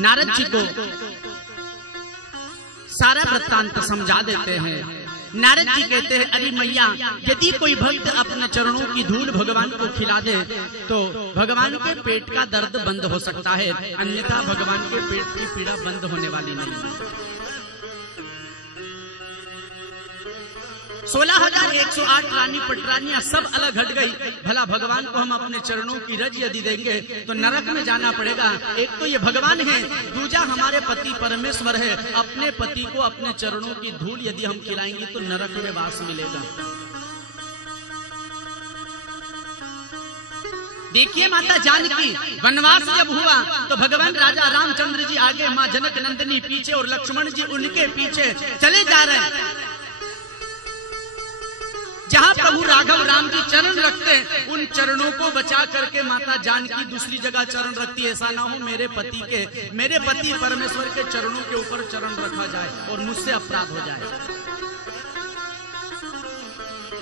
नारद जी को सारा वृत्तांत समझा देते हैं। नारद जी कहते हैं, अरे मैया, यदि कोई भक्त अपने चरणों की धूल भगवान को खिला दे तो भगवान के पेट का दर्द बंद हो सकता है, अन्यथा भगवान के पेट की पीड़ा बंद होने वाली नहीं है। 16,108 रानी पटरानियां सब अलग हट गई। भला भगवान को हम अपने चरणों की रज यदि देंगे तो नरक में जाना पड़ेगा। एक तो ये भगवान है, दूजा हमारे पति परमेश्वर है। अपने पति को अपने चरणों की धूल यदि हम खिलाएंगे तो नरक में वास मिलेगा। देखिए माता जानकी वनवास जब हुआ तो भगवान राजा रामचंद्र जी आगे, माँ जनक नंदिनी पीछे और लक्ष्मण जी उनके पीछे चले जा रहे हैं। जहाँ प्रभु राघव राम जी चरण रखते हैं, उन चरणों को बचा करके माता जानकी दूसरी जगह चरण रखती है। ऐसा ना हो मेरे पति परमेश्वर के चरणों के ऊपर चरण रखा जाए और मुझसे अपराध हो जाए।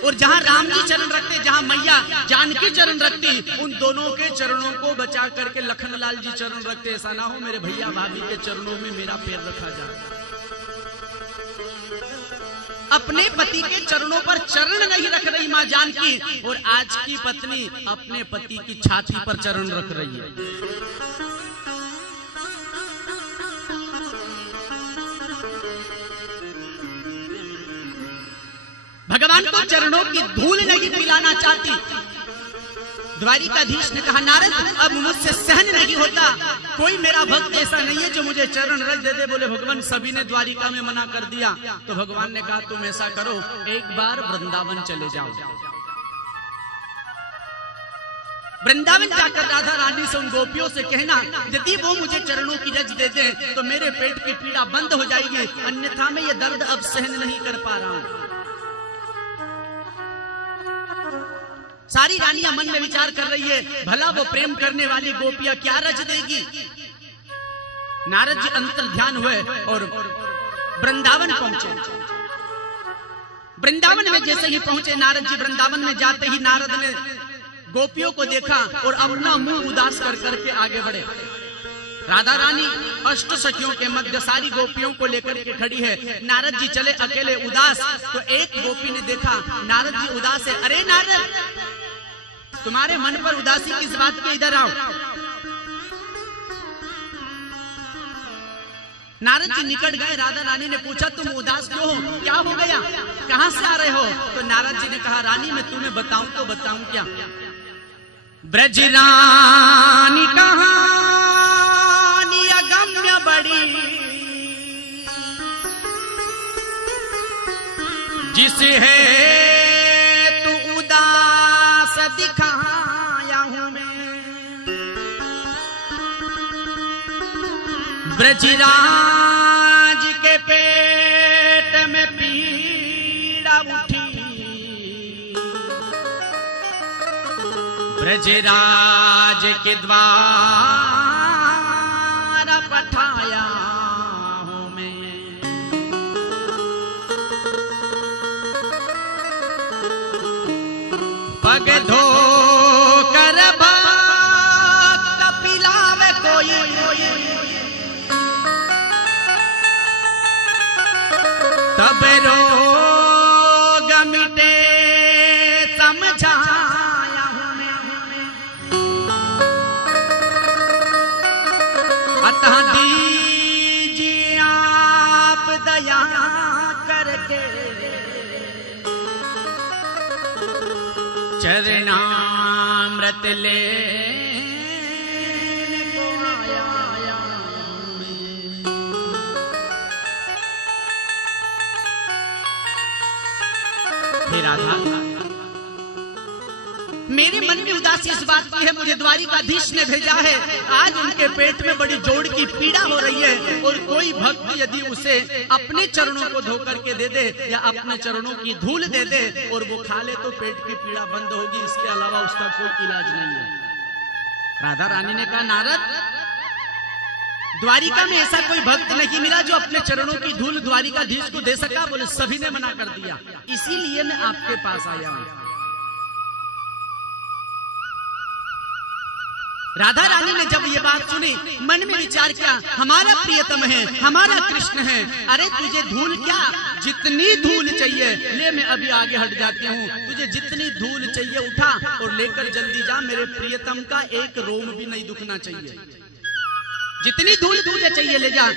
और जहाँ राम जी चरण रखते, जहाँ मैया जानकी चरण रखती, उन दोनों के चरणों को बचा करके लखनलाल जी चरण रखते। ऐसा ना हो मेरे भैया भाभी के चरणों में मेरा पैर रखा जाए। अपने पति के चरणों पर चरण नहीं रख रही माँ जानकी, और आज की पत्नी अपने पति की छाती पर चरण रख रही है। भगवान को चरणों की धूल नहीं पिलाना चाहती। द्वारिकाधीश ने कहा, नारद अब मुझसे सहन नहीं होता, कोई मेरा भक्त ऐसा नहीं है जो मुझे चरण रज दे दे। बोले भगवान सभी ने द्वारिका में मना कर दिया। तो भगवान ने कहा, तुम ऐसा करो, एक बार वृंदावन चले जाओ। वृंदावन जाकर राधा रानी से उन गोपियों से कहना, यदि वो मुझे चरणों की रज दे दे तो मेरे पेट की पीड़ा बंद हो जाएगी, अन्यथा मैं ये दर्द अब सहन नहीं कर पा रहा हूं। सारी रानियां मन में विचार कर रही है, भला वो प्रेम करने वाली गोपियां क्या रज देगी। नारद जी अंतर ध्यान हुए और वृंदावन पहुंचे। वृंदावन में जैसे ही पहुंचे नारद जी, वृंदावन में जाते ही नारद ने गोपियों को देखा और अपना मुंह उदास कर करके आगे बढ़े। राधा रानी अष्ट सखियों के मध्य सारी गोपियों को लेकर के खड़ी है। नारद जी चले अकेले उदास, तो एक गोपी ने देखा नारद जी उदास है। अरे नारद, तुम्हारे मन पर उदासी किस बात की, इधर आओ। नारद जी निकट गए। राधा रानी ने पूछा, तुम उदास क्यों हो, क्या हो गया, कहां से आ रहे हो। तो नारद जी ने कहा, रानी मैं तुम्हें बताऊं तो बताऊं क्या। ब्रज रानी कहानी अगम्य बड़ी, जिसे है तू उदास दिखाया हूं मैं। ब्रजराज के पेट में पीड़ा उठी, ब्रजराज के द्वार पठाया हूं मैं। पग धो कर भक्त पिलावे कोई, तब रोग मिटे समझाया हूं मैं। अतः दीजिए आप दया करके, चरणामृत ले राधा, मेरे मन में उदासी इस बात की है, मुझे द्वारिकाधीश ने भेजा है। आज उनके पेट में बड़ी जोड़ की पीड़ा हो रही है, और कोई भक्त यदि उसे अपने चरणों को धो करके दे दे या अपने चरणों की धूल दे दे और वो खा ले तो पेट की पीड़ा बंद होगी, इसके अलावा उसका कोई इलाज नहीं है। राधा रानी ने कहा, नारद द्वारिका में ऐसा कोई भक्त नहीं मिला जो अपने चरणों की धूल द्वारिकाधीश को दे सका। बोले सभी ने मना कर दिया, इसीलिए मैं आपके पास आया हूं। राधा रानी ने जब ये बात सुनी, मन में विचार किया, हमारा प्रियतम है, हमारा कृष्ण है। अरे तुझे धूल क्या, जितनी धूल चाहिए ले, मैं अभी आगे हट जाती हूँ। तुझे जितनी धूल चाहिए उठा और लेकर जल्दी जा, मेरे प्रियतम का एक रोम भी नहीं दुखना चाहिए। जितनी धूल तुझे चाहिए ले जा।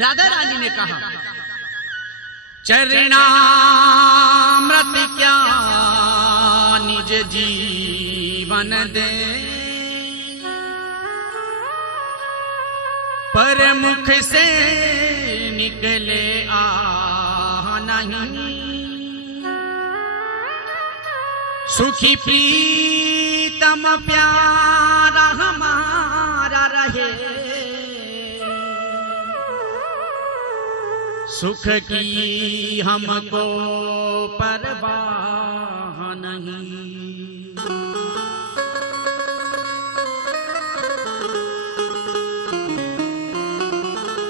राधा रानी ने कहा, चरणामृत क्या निज जीवन दे, पर मुख से निकले आ नहीं। सुखी प्रीतम प्यारा हमारा रहे, सुख की हमको परवाह नहीं।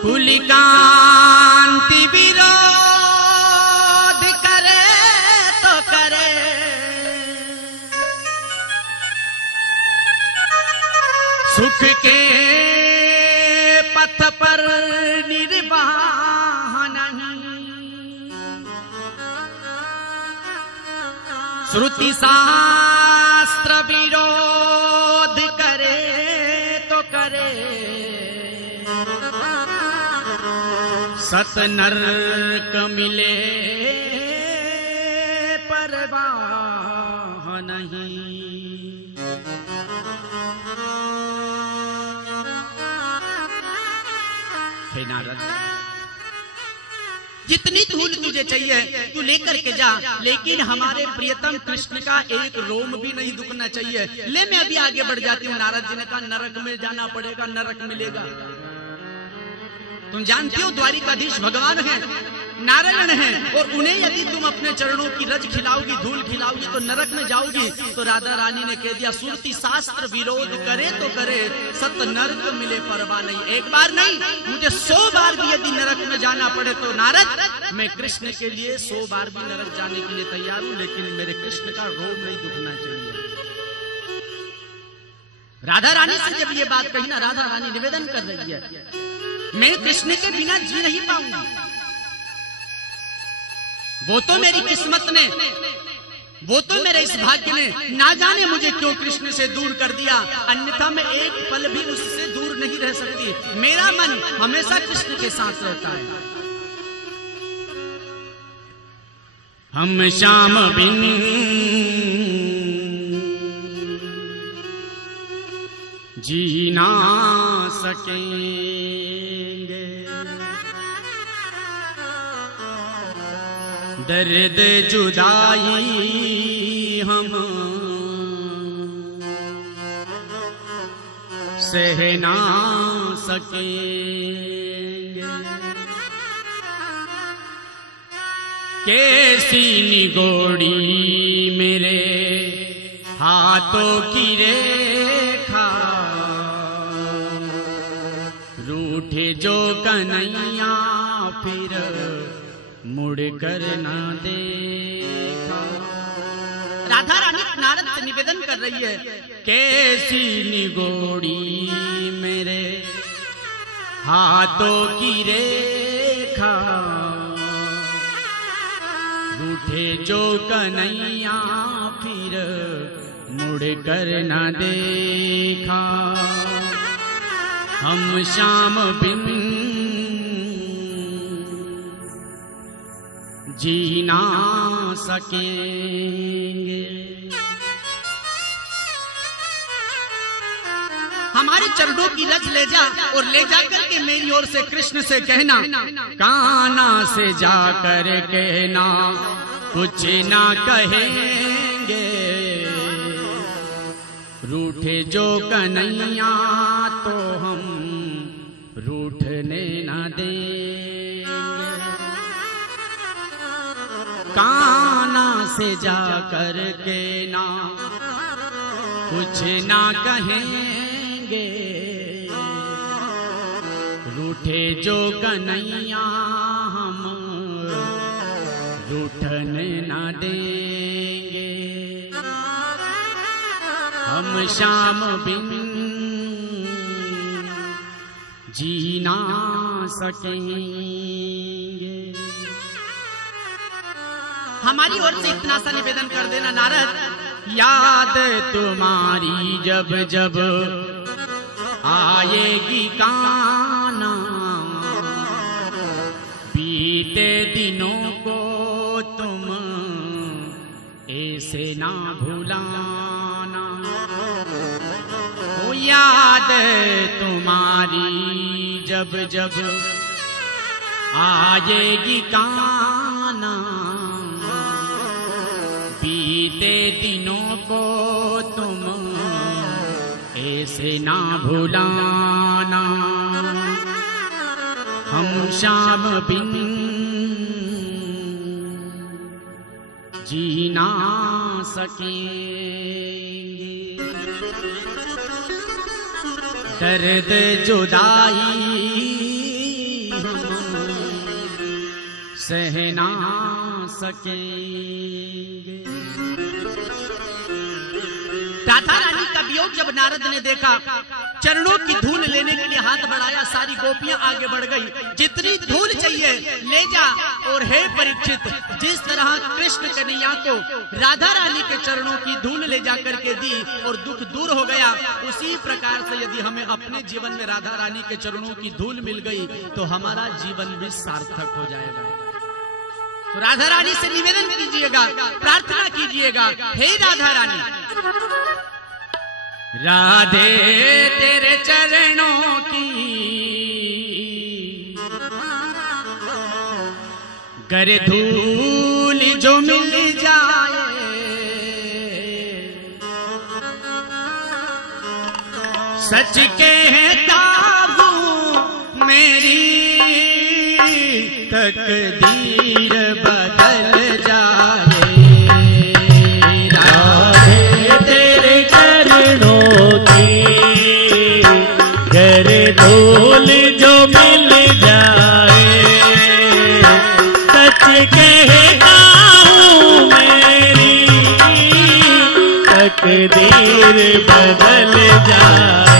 कुलिकांति विरोध करे तो करे, सुख के पथ पर निर्वाह नहीं। श्रुति शास्त्र विरोध करे तो करे, सत नरक मिले परवाह नहीं। हे नारद, जितनी धूल तुझे चाहिए तू लेकर के जा, लेकिन हमारे प्रियतम कृष्ण का एक रोम भी नहीं दुखना चाहिए। ले, मैं अभी आगे बढ़ जाती हूँ। नारद जी ने कहा, नरक में जाना पड़ेगा, नरक मिलेगा। तुम जानती हो द्वारिकाधीश भगवान है, नारायण है, और उन्हें यदि तुम अपने चरणों की रज खिलाओगी, धूल खिलाओगी तो नरक में जाओगी। तो राधा रानी ने कह दिया, सुरती शास्त्र विरोध करे तो करे, सत नरक मिले परवाह नहीं। एक बार नहीं, मुझे 100 बार भी यदि नरक में जाना पड़े तो नारद, मैं कृष्ण के लिए 100 बार भी नरक जाने के लिए तैयार हूं, लेकिन मेरे कृष्ण का रोग नहीं दुखना चाहिए। राधा रानी से जब ये बात कही ना, राधा रानी निवेदन कर रही है, मैं कृष्ण के बिना जी नहीं पाऊंगी। वो तो मेरी किस्मत ने, वो तो मेरे इस भाग्य ने ना जाने मुझे क्यों कृष्ण से दूर कर दिया, अन्यथा मैं एक पल भी उससे दूर नहीं रह सकती। मेरा मन हमेशा कृष्ण के साथ रहता है। हम श्याम बिन जी ना सकेंगे, दर्द जुदाई हम सह ना सकेंगे। कैसी निगोड़ी मेरे हाथों की रेखा, रूठे जो कन्हैया फिर मुड़ कर ना देखा। राधा रानी नारद से निवेदन कर रही है, कैसी निगोड़ी मेरे हाथों की रेखा, रूठे जो कन्हैया फिर मुड़ कर ना देखा। हम श्याम बिन जी ना सकेंगे। हमारे चरणों की रज ले जा, और ले जाकर के मेरी ओर से कृष्ण से कहना, काना से जाकर कहना कुछ ना कहेंगे, रूठे जो कन्हैया तो हम रूठने ना देंगे। काना से जाकर के ना कुछ ना कहेंगे, रूठे जो कन्हैया हम रूठने ना देंगे। हम श्याम बिन जी ना सकेंगे। हमारी ओर से इतना सा निवेदन कर देना नारद, याद तुम्हारी जब जब आएगी काना, बीते दिनों को तुम ऐसे ना भुलाना। ओ याद तुम्हारी जब जब आएगी काना, बीते दिनों को तुम ऐसे ना भुलाना। हम श्याम बिन जी ना सकेंगे, दर्द जुदाई सह ना सकेंगे। राधा रानी का वियोग जब नारद ने देखा, चरणों की धूल लेने के लिए हाथ बढ़ाया, सारी गोपियां आगे बढ़ गई। जितनी धूल चाहिए ले जा। और हे परीक्षित, जिस तरह कृष्ण कन्हैया को राधा रानी के चरणों की धूल ले जाकर के दी और दुख दूर हो गया, उसी प्रकार से यदि हमें अपने जीवन में राधा रानी के चरणों की धूल मिल गई तो हमारा जीवन भी सार्थक हो जाएगा। तो राधा रानी से निवेदन कीजिएगा, प्रार्थना कीजिएगा, हे राधा रानी, राधे तेरे चरणों की गर धूल जो मिल जाए, सच कहता हूँ मेरी तकदीर बदल जाए। राधे तेरे चरणों की गर धूल जो मिल जाए, सच कहता हूँ मेरी तकदीर बदल जाए।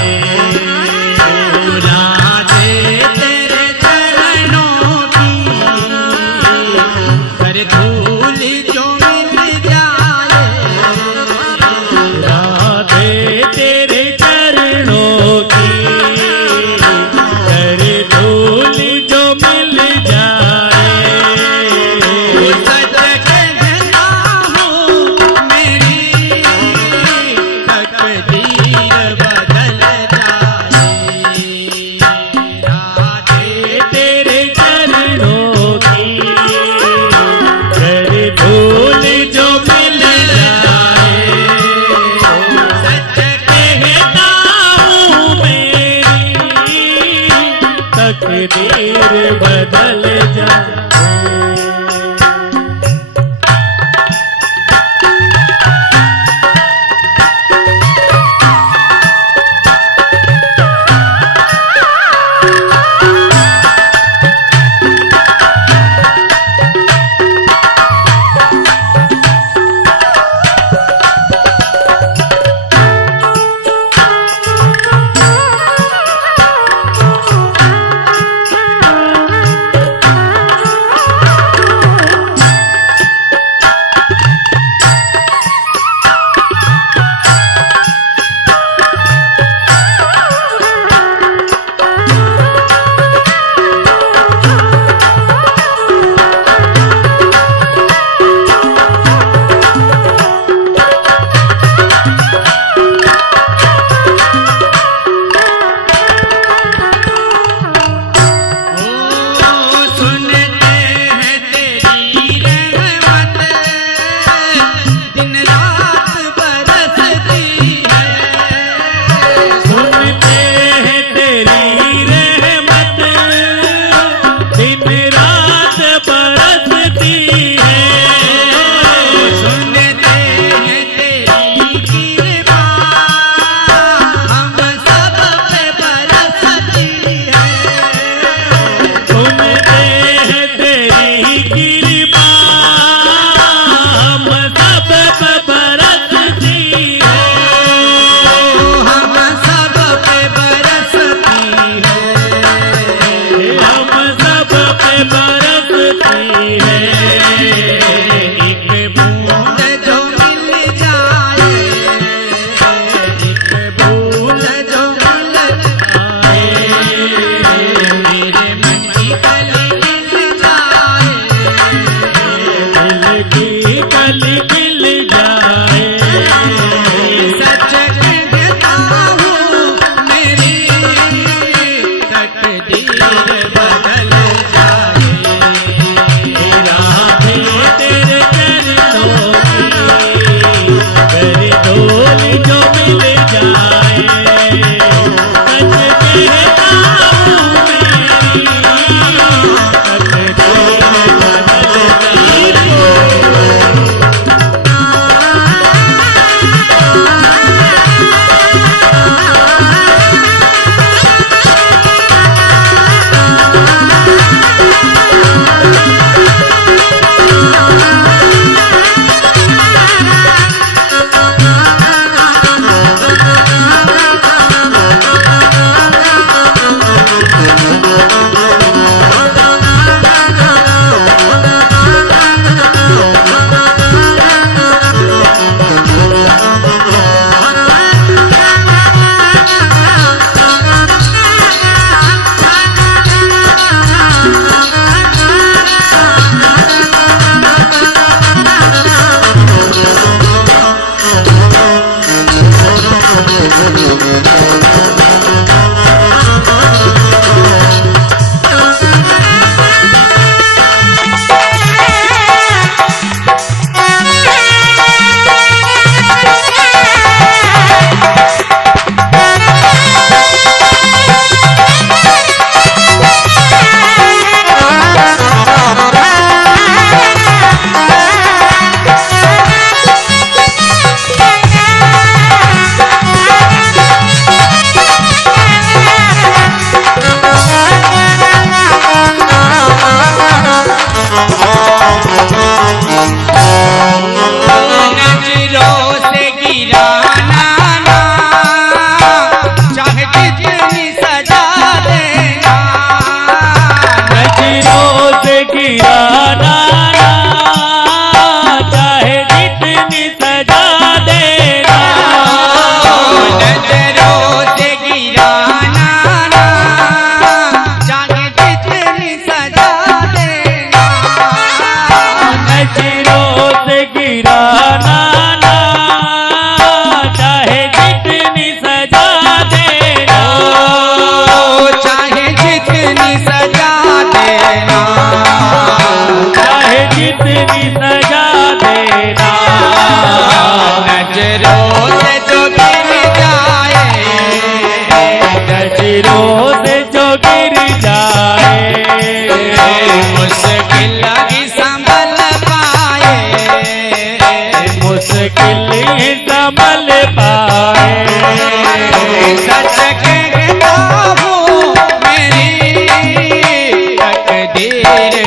बदल जा सच कहता हूँ मेरी तकदीर